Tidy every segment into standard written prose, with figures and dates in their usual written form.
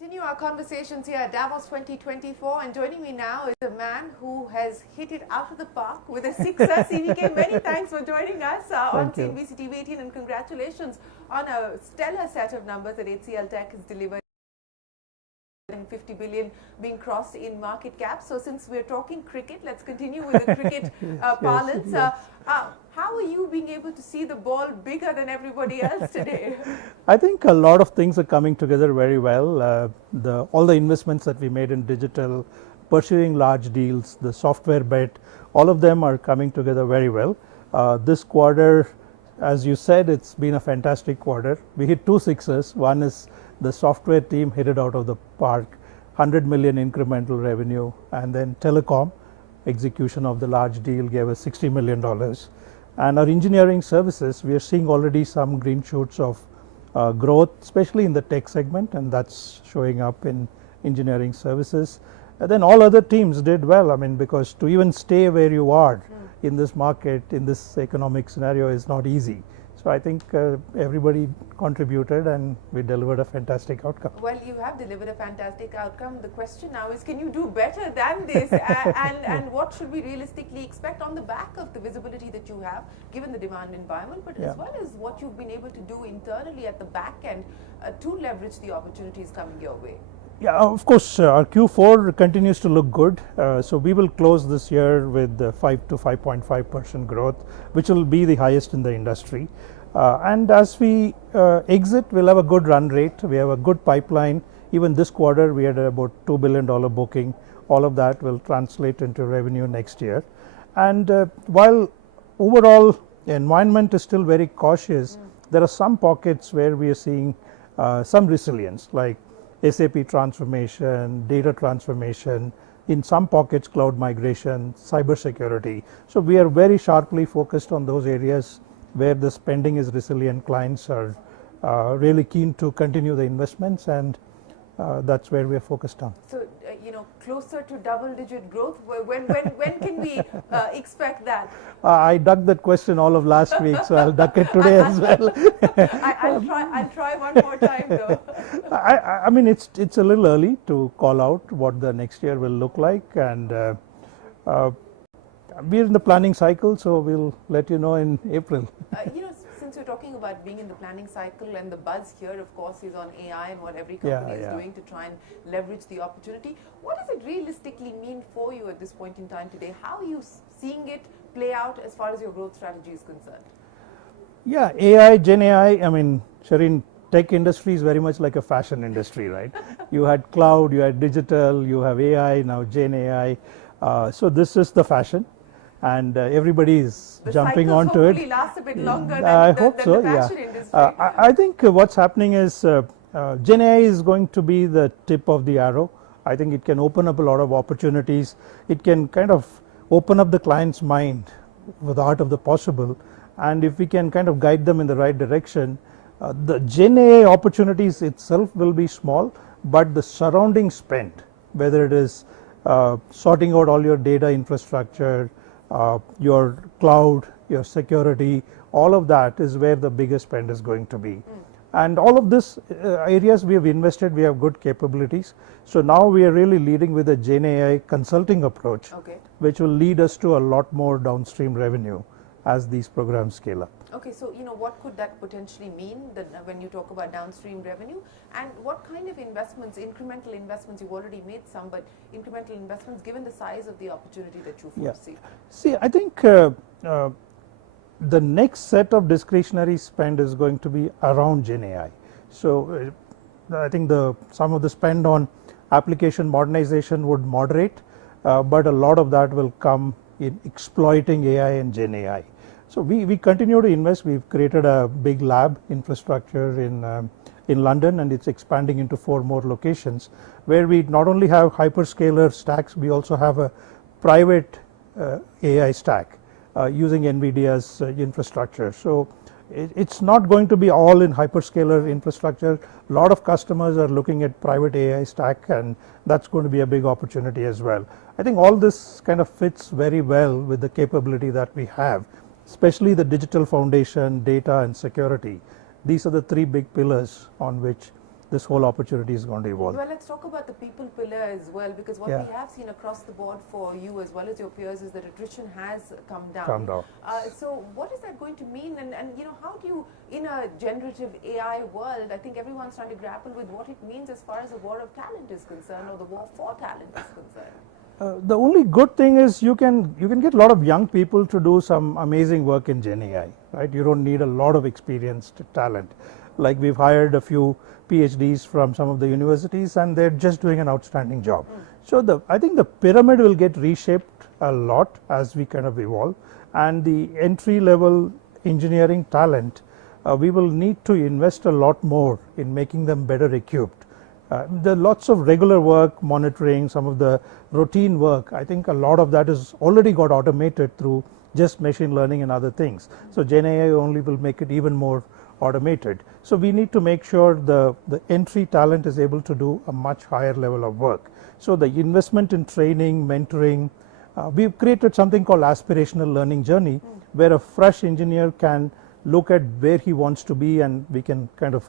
Continue our conversations here at Davos 2024, and joining me now is a man who has hit it out of the park with a sixer. CVK, many thanks for joining us on CNBC TV 18, and congratulations on a stellar set of numbers that HCL Tech has delivered. 50 billion being crossed in market cap. So since we're talking cricket, let's continue with the cricket parlance. How are you being able to see the ball bigger than everybody else today? I think a lot of things are coming together very well. All the investments that we made in digital, pursuing large deals, the software bet, all of them are coming together very well. This quarter, as you said, it's been a fantastic quarter. We hit two sixes. One is the software team hit it out of the park, 100 million incremental revenue, and then telecom execution of the large deal gave us $60 million. And our engineering services, we are seeing already some green shoots of growth, especially in the tech segment, and that's showing up in engineering services. And then all other teams did well. I mean, because to even stay where you are in this market, in this economic scenario is not easy. So I think everybody contributed and we delivered a fantastic outcome. Well, you have delivered a fantastic outcome. The question now is, can you do better than this? and what should we realistically expect on the back of the visibility that you have, given the demand environment, but as well as what you've been able to do internally at the back end to leverage the opportunities coming your way? Yeah, of course, our Q4 continues to look good. So we will close this year with 5 to 5.5% growth, which will be the highest in the industry. And as we exit, we'll have a good run rate. We have a good pipeline. Even this quarter, we had about $2 billion booking. All of that will translate into revenue next year. And while overall environment is still very cautious, there are some pockets where we are seeing some resilience, like SAP transformation, data transformation, in some pockets cloud migration, cybersecurity. So we are very sharply focused on those areas where the spending is resilient. Clients are really keen to continue the investments, and that's where we are focused on. So, closer to double-digit growth, when can we expect that? I ducked that question all of last week, so I'll duck it today as well. I'll try one more time though. I mean, it's a little early to call out what the next year will look like, and we're in the planning cycle, so we'll let you know in April. Since you're talking about being in the planning cycle, and the buzz here, of course, is on AI and what every company is doing to try and leverage the opportunity. What does it realistically mean for you at this point in time today? How are you seeing it play out as far as your growth strategy is concerned? Yeah, AI, Gen AI, I mean, Shareen, tech industry is very much like a fashion industry, right? You had cloud, you had digital, you have AI, now Gen AI. So this is the fashion, and everybody is jumping onto it. The lasts a bit longer than the fashion industry. I think what's happening is Gen AI is going to be the tip of the arrow. I think it can open up a lot of opportunities. It can kind of open up the client's mind with the art of the possible, and if we can kind of guide them in the right direction, the Gen AI opportunities itself will be small, but the surrounding spend, whether it is sorting out all your data infrastructure, your cloud, your security, all of that is where the biggest spend is going to be. And all of this areas we have invested, we have good capabilities. So now we are really leading with a Gen AI consulting approach, which will lead us to a lot more downstream revenue as these programs scale up. Okay, so what could that potentially mean when you talk about downstream revenue, and what kind of investments, incremental investments, you've already made some, but incremental investments given the size of the opportunity that you foresee? See, I think the next set of discretionary spend is going to be around Gen AI. So I think some of the spend on application modernization would moderate, but a lot of that will come in exploiting AI and Gen AI. So we continue to invest. We've created a big lab infrastructure in London, and it's expanding into 4 more locations, where we not only have hyperscaler stacks, we also have a private AI stack using NVIDIA's infrastructure. So it's not going to be all in hyperscaler infrastructure. A lot of customers are looking at private AI stack, and that's going to be a big opportunity as well. I think all this kind of fits very well with the capability that we have, especially the digital foundation, data and security. These are the 3 big pillars on which this whole opportunity is going to evolve. Well, let's talk about the people pillar as well, because what we have seen across the board for you as well as your peers is that attrition has come down. So what is that going to mean, and you know, how do you, in a generative AI world, I think everyone's trying to grapple with what it means as far as the war of talent is concerned, or the war for talent is concerned. The only good thing is you can get a lot of young people to do some amazing work in Gen AI, right? You don't need a lot of experienced talent. Like we've hired a few PhDs from some of the universities, and they're just doing an outstanding job. So I think the pyramid will get reshaped a lot as we kind of evolve, and the entry level engineering talent, we will need to invest a lot more in making them better equipped. There are lots of regular work, monitoring, some of the routine work. I think a lot of that is already got automated through just machine learning and other things. So Gen AI only will make it even more automated. So we need to make sure the entry talent is able to do a much higher level of work. So the investment in training, mentoring, we've created something called aspirational learning journey, where a fresh engineer can look at where he wants to be, and we can kind of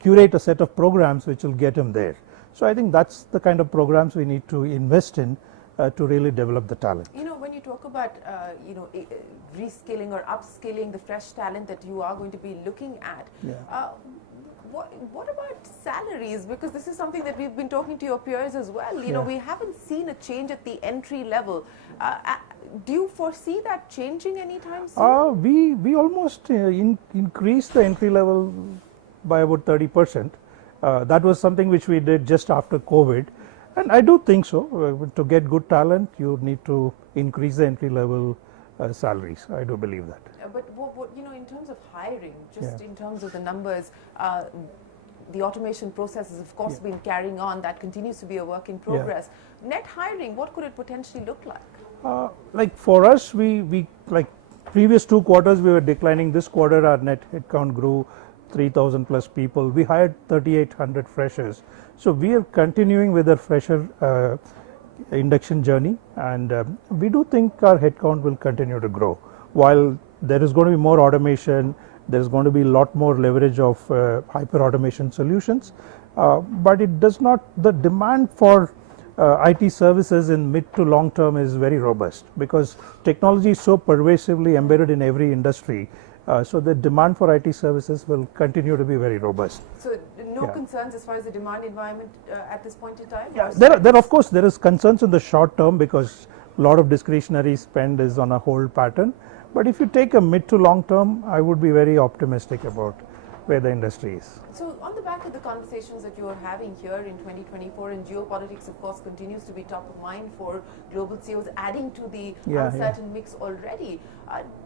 curate a set of programs which will get him there. So I think that's the kind of programs we need to invest in to really develop the talent. You know, when you talk about reskilling or upskilling the fresh talent that you are going to be looking at, what about salaries? Because this is something that we've been talking to your peers as well. You know, we haven't seen a change at the entry level. Do you foresee that changing anytime soon? We almost increased the entry level by about 30%. That was something which we did just after COVID, and I do think so. To get good talent, you need to increase the entry level salaries. I do believe that. But what, you know, in terms of hiring, just in terms of the numbers, the automation process has of course been carrying on. That continues to be a work in progress. Net hiring, what could it potentially look like? Like for us, we like previous 2 quarters we were declining. This quarter our net headcount grew 3,000 plus people. We hired 3,800 freshers. So we are continuing with our fresher induction journey, and we do think our headcount will continue to grow. While there is going to be more automation, there is going to be a lot more leverage of hyper automation solutions, but it does not, the demand for IT services in mid to long term is very robust, because technology is so pervasively embedded in every industry. So the demand for IT services will continue to be very robust. So no concerns as far as the demand environment at this point in time? There of course there is concerns in the short term, because a lot of discretionary spend is on a hold pattern. But if you take a mid to long term, I would be very optimistic about where the industry is. So on the back of the conversations that you are having here in 2024, and geopolitics of course continues to be top of mind for global CEOs, adding to the uncertain mix already,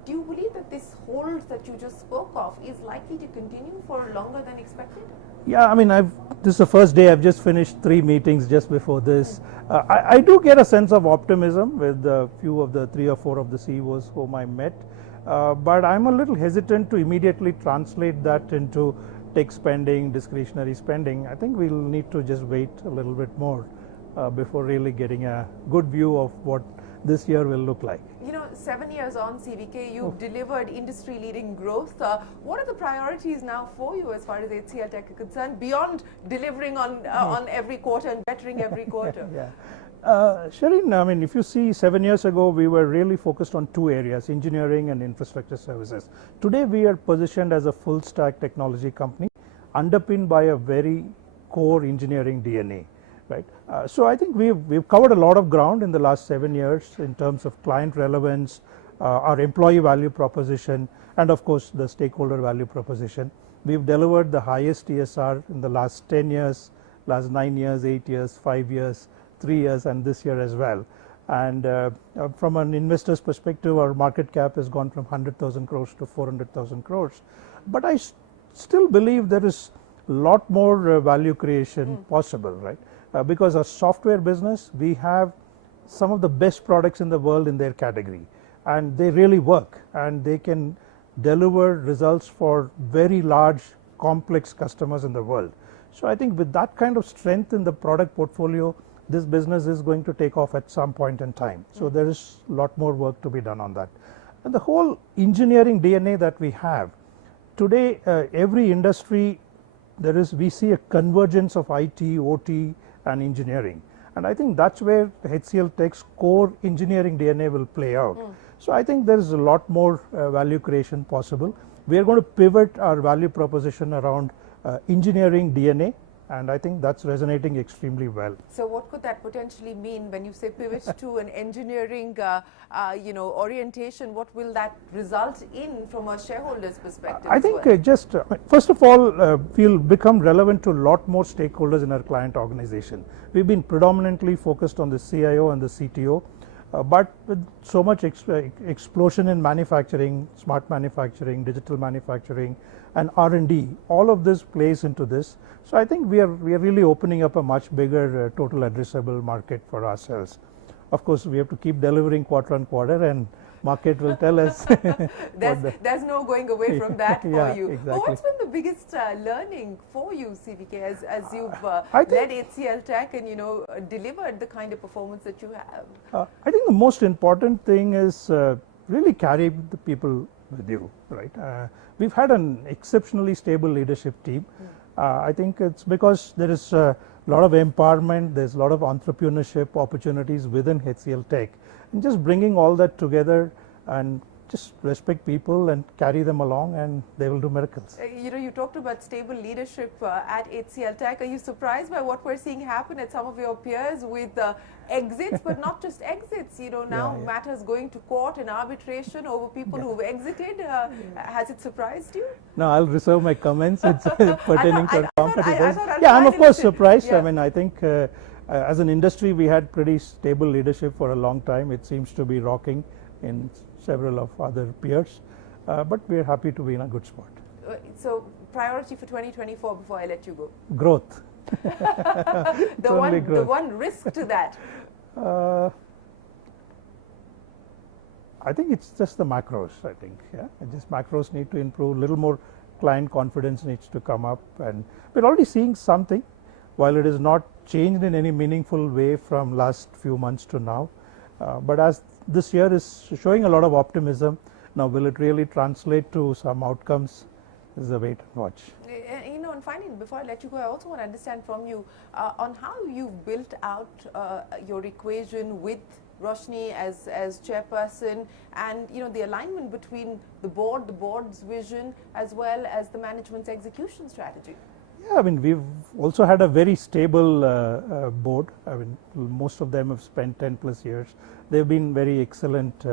do you believe that this hold that you just spoke of is likely to continue for longer than expected? Yeah, I mean, this is the first day. I've just finished 3 meetings just before this. I do get a sense of optimism with a few of the 3 or 4 of the CEOs whom I met. But I'm a little hesitant to immediately translate that into tech spending, discretionary spending. I think we'll need to just wait a little bit more before really getting a good view of what this year will look like. You know, 7 years on, CVK, you've delivered industry-leading growth. What are the priorities now for you as far as HCLTech is concerned, beyond delivering on every quarter and bettering every quarter? Shereen, I mean, if you see 7 years ago, we were really focused on 2 areas, engineering and infrastructure services. Today, we are positioned as a full stack technology company, underpinned by a very core engineering DNA, right? So I think we've covered a lot of ground in the last 7 years in terms of client relevance, our employee value proposition, and of course the stakeholder value proposition. We've delivered the highest TSR in the last 10 years, last 9 years, 8 years, 5 years, 3 years, and this year as well. And from an investor's perspective, our market cap has gone from 100,000 crores to 400,000 crores. But I still believe there is a lot more value creation possible, right? Because our software business, we have some of the best products in the world in their category, and they really work, and they can deliver results for very large, complex customers in the world. So I think with that kind of strength in the product portfolio, this business is going to take off at some point in time. So there is a lot more work to be done on that. And the whole engineering DNA that we have today, every industry we see a convergence of IT, OT and engineering, and I think that's where HCL Tech's core engineering DNA will play out. So I think there is a lot more value creation possible. We are going to pivot our value proposition around engineering DNA, and I think that's resonating extremely well. So what could that potentially mean when you say pivot to an engineering orientation? What will that result in from a shareholder's perspective? I think first of all, we'll become relevant to a lot more stakeholders in our client organization. We've been predominantly focused on the CIO and the CTO, but with so much explosion in manufacturing, smart manufacturing, digital manufacturing and R&D, all of this plays into this. So I think we are really opening up a much bigger total addressable market for ourselves. Of course, we have to keep delivering quarter on quarter, and market will tell us. There's no going away from that for you. Exactly. But what's been the biggest learning for you, CVK, as you've led HCL Tech and delivered the kind of performance that you have? I think the most important thing is really carry the people with you, right? We've had an exceptionally stable leadership team. I think it's because there is a lot of empowerment, there's a lot of entrepreneurship opportunities within HCL Tech, and just bringing all that together and just respect people and carry them along, and they will do miracles. You talked about stable leadership at HCL Tech. Are you surprised by what we're seeing happen at some of your peers with exits, but not just exits? Now matters going to court and arbitration over people who've exited. Has it surprised you? No, I'll reserve my comments. It's pertaining to competitors. I'm of course surprised. I mean, I think as an industry, we had pretty stable leadership for a long time. It seems to be rocking in several of other peers, but we're happy to be in a good spot. So priority for 2024 before I let you go? Growth. The one risk to that? I think it's just the macros, I think. And just macros need to improve, a little more client confidence needs to come up, and we're already seeing something. While it is not changed in any meaningful way from last few months to now, but as this year is showing a lot of optimism, now will it really translate to some outcomes is a wait and watch. And finally, before I let you go, I also want to understand from you on how you've built out your equation with Roshni as chairperson, and the alignment between the board's vision as well as the management's execution strategy. Yeah, I mean, we've also had a very stable board. I mean, most of them have spent 10 plus years. They've been very excellent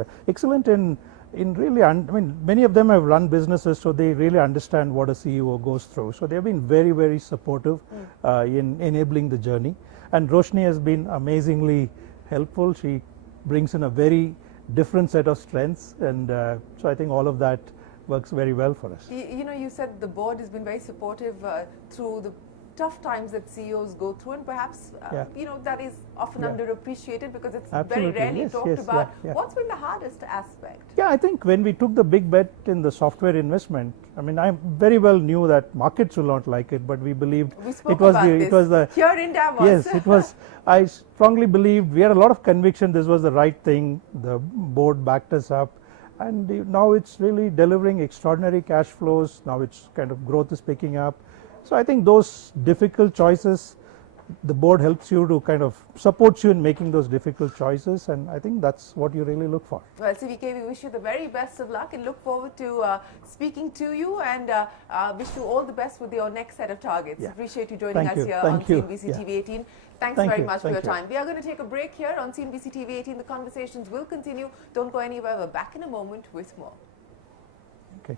in really, I mean, many of them have run businesses, so they really understand what a CEO goes through. So they've been very, very supportive in enabling the journey. And Roshni has been amazingly helpful. She brings in a very different set of strengths, and so I think all of that works very well for us. You said the board has been very supportive through the tough times that CEOs go through, and perhaps that is often underappreciated because it's very rarely talked about. What's been the hardest aspect? Yeah, I think when we took the big bet in the software investment, I mean, I very well knew that markets will not like it, but we believed it was the here in Davos. Yes, it was. I strongly believed, we had a lot of conviction this was the right thing. The board backed us up, and now it's really delivering extraordinary cash flows. Now it's kind of growth is picking up. So I think those difficult choices, the board helps you to kind of supports you in making those difficult choices, and I think that's what you really look for. Well, CVK, we wish you the very best of luck and look forward to speaking to you, and wish you all the best with your next set of targets. Appreciate you joining us here on CNBC TV 18. Thanks very much for your time. We are going to take a break here on CNBC TV 18. The conversations will continue. Don't go anywhere. We're back in a moment with more. Okay.